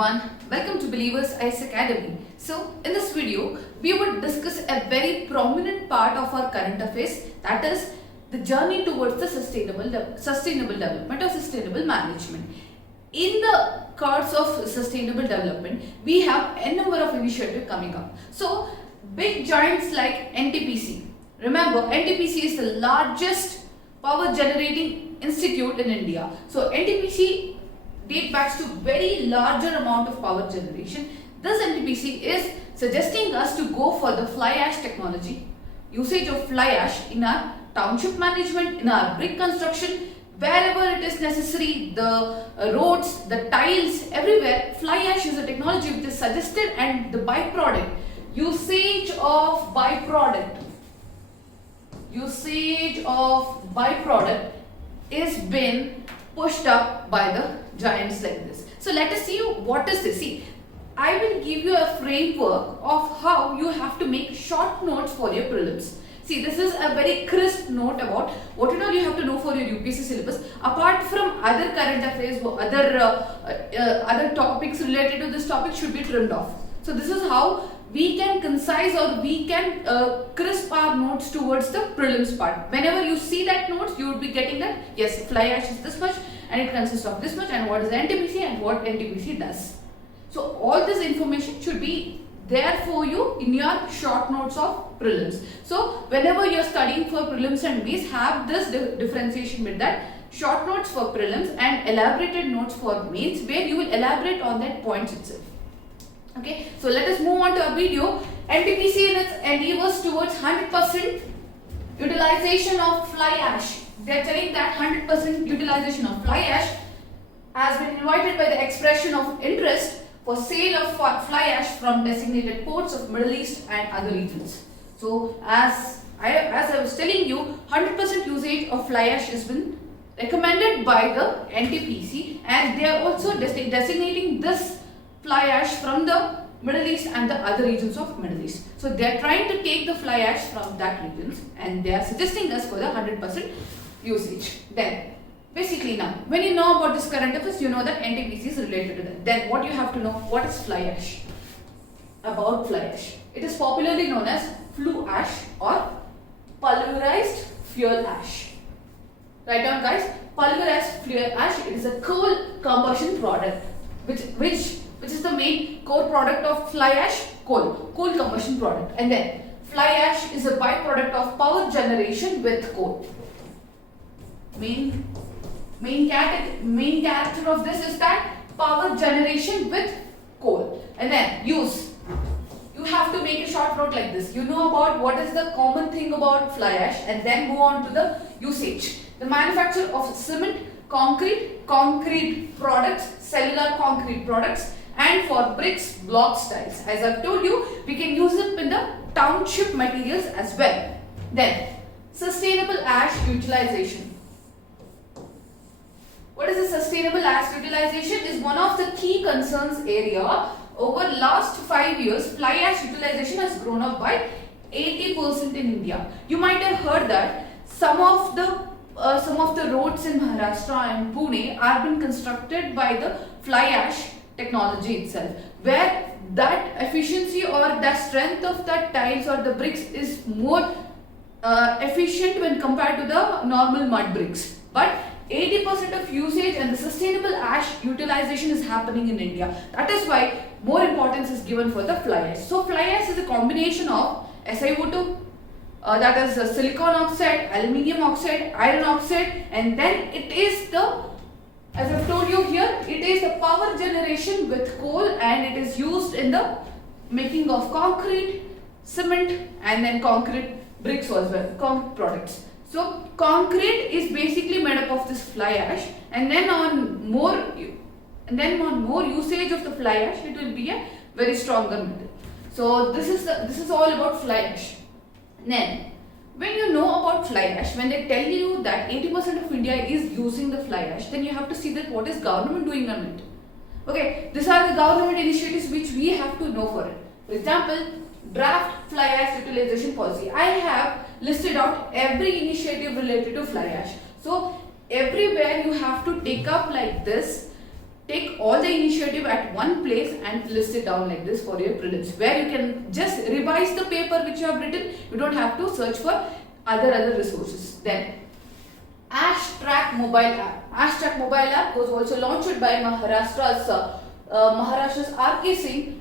everyone, welcome to Believers Ice Academy. So in this video, we would discuss a very prominent part of our current affairs, that is the journey towards the sustainable development or sustainable management. In the course of sustainable development, we have a number of initiatives coming up. So big giants like NTPC. Remember, NTPC is the largest power generating institute in India. So NTPC date back to very larger amount of power generation. This NTPC is suggesting us to go for the fly ash technology, usage of fly ash in our township management, in our brick construction, wherever it is necessary, the roads, the tiles, everywhere. Fly ash is a technology which is suggested, and the byproduct, usage of byproduct is been pushed up by the giants like this. So let us see what is this. See, I will give you a framework of how you have to make short notes for your prelims. See, this is a very crisp note about what all you have to know for your UPSC syllabus. Apart from other current affairs, other topics related to this topic should be trimmed off. So this is how we can concise or we can crisp our notes towards the prelims part. Whenever you see that notes, you will be getting that yes, fly ash is this much and it consists of this much, and what is the NTPC and what NTPC does. So all this information should be there for you in your short notes of prelims. So whenever you are studying for prelims and mains, have this differentiation with that short notes for prelims and elaborated notes for mains, where you will elaborate on that points itself. Okay, so let us move on to our video. NTPC in its endeavors towards 100% utilization of fly ash. They are telling that 100% utilization of fly ash has been invited by the expression of interest for sale of fly ash from designated ports of Middle East and other regions. So as I was telling you, 100% usage of fly ash has been recommended by the NTPC, and they are also designating this fly ash from the Middle East and the other regions of Middle East. So they are trying to take the fly ash from that regions, and they are suggesting us for the 100% usage. Then basically, now when you know about this current affairs, you know that NTPC is related to that. Then what you have to know, what is fly ash? About fly ash, it is popularly known as flue ash or pulverized fuel ash. Write down, guys, pulverized fuel ash. It is a coal combustion product which is the main core product of fly ash, coal combustion product. And then fly ash is a byproduct of power generation with coal. Main character of this is that power generation with coal. And then use. You have to make a short note like this. You know about what is the common thing about fly ash, and then go on to the usage. The manufacture of cement, concrete products, cellular concrete products, and for bricks, blocks, tiles. As I've told you, we can use it in the township materials as well. Then sustainable ash utilization. What is the sustainable ash utilization? Is one of the key concerns area. Over last 5 years, fly ash utilization has grown up by 80% in India. You might have heard that some of the roads in Maharashtra and Pune are being constructed by the fly ash technology itself, where that efficiency or the strength of that tiles or the bricks is more efficient when compared to the normal mud bricks. But 80% of usage and the sustainable ash utilization is happening in India. That is why more importance is given for the fly ash. So fly ash is a combination of SiO2, that is silicon oxide, aluminium oxide, iron oxide, and then it is the, as I've told you here, it is the power generation with coal, and it is used in the making of concrete, cement, and then concrete bricks as well, concrete products. So concrete is basically made up of this fly ash, and then on more usage of the fly ash, it will be a very stronger metal. So this is all about fly ash. Then when you know about fly ash, when they tell you that 80% of India is using the fly ash, then you have to see that what is government doing on it. Okay, these are the government initiatives which we have to know for it. For example, draft fly ash utilization policy. I have listed out every initiative related to fly ash. So everywhere you have to take up like this take all the initiative at one place and list it down like this for your prelims, where you can just revise the paper which you have written. You don't have to search for other resources. Then AshTrack mobile app. AshTrack mobile app was also launched by Maharashtra's RK Singh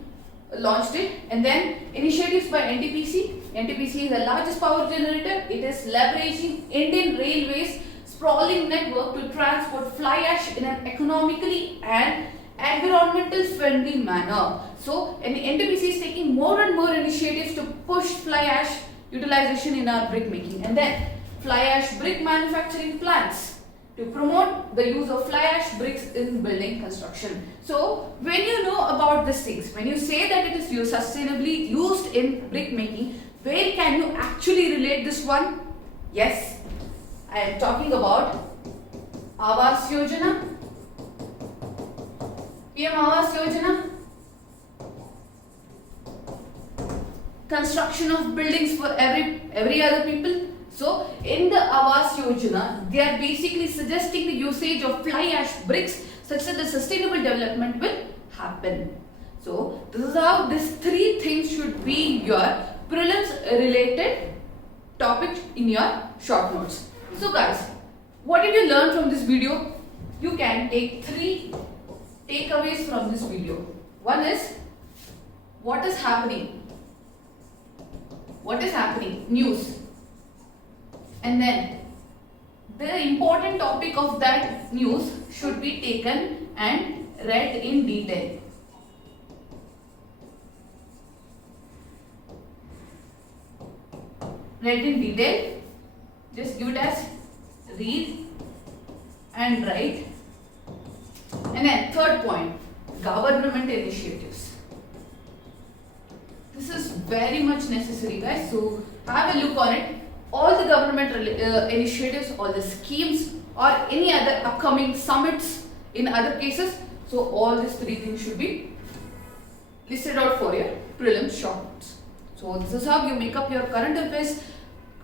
launched it. And then initiatives by NTPC. NTPC is the largest power generator. It is leveraging Indian Railways sprawling network to transport fly ash in an economically and environmental friendly manner. So NTPC is taking more and more initiatives to push fly ash utilization in our brick making. And then fly ash brick manufacturing plants to promote the use of fly ash bricks in building construction. So when you know about these things, when you say that it is sustainably used in brick making, where can you actually relate this one? Yes, I am talking about Awas Yojana, PM Awas Yojana, construction of buildings for every other people. So in the Awas Yojana, they are basically suggesting the usage of fly ash bricks such that the sustainable development will happen. So this is how these three things should be your prelims related topic in your short notes. So guys, what did you learn from this video? You can take three takeaways from this video. One is, what is happening? What is happening? News. And then the important topic of that news should be taken and read in detail. Read in detail. Just give it as read and write. And then third point, government initiatives. This is very much necessary, guys. So have a look on it. All the government initiatives, all the schemes, or any other upcoming summits in other cases. So all these three things should be listed out for your prelims short notes. So this is how you make up your current affairs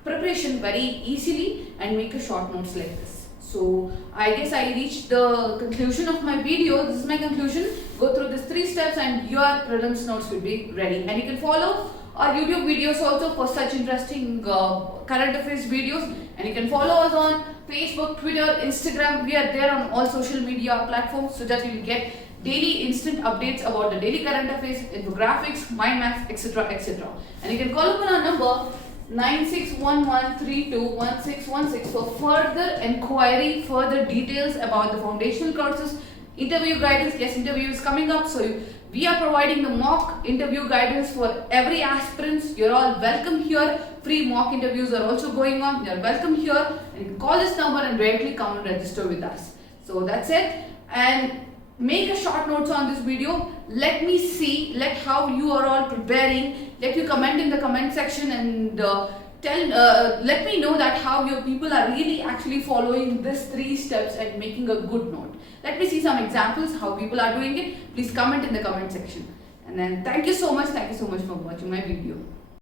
preparation very easily and make a short notes like this. So I guess I reached the conclusion of my video. This is my conclusion. Go through these 3 steps and your prelims notes will be ready. And you can follow our YouTube videos also for such interesting current affairs videos. And you can follow us on Facebook, Twitter, Instagram. We are there on all social media platforms so that you will get daily instant updates about the daily current affairs, infographics, mind maps, etc. etc. And you can call upon our number 9611321616 for further inquiry, further details about the foundational courses, interview guidance. Yes, interview is coming up, so we are providing the mock interview guidance for every aspirants. You're all welcome here. Free mock interviews are also going on. You're welcome here, and you can call this number and directly come and register with us. So that's it. And make a short notes on this video. Let me see, how you are all preparing. Let you comment in the comment section and let me know that how your people are really actually following these 3 steps and making a good note. Let me see some examples how people are doing it. Please comment in the comment section. And then thank you so much for watching my video.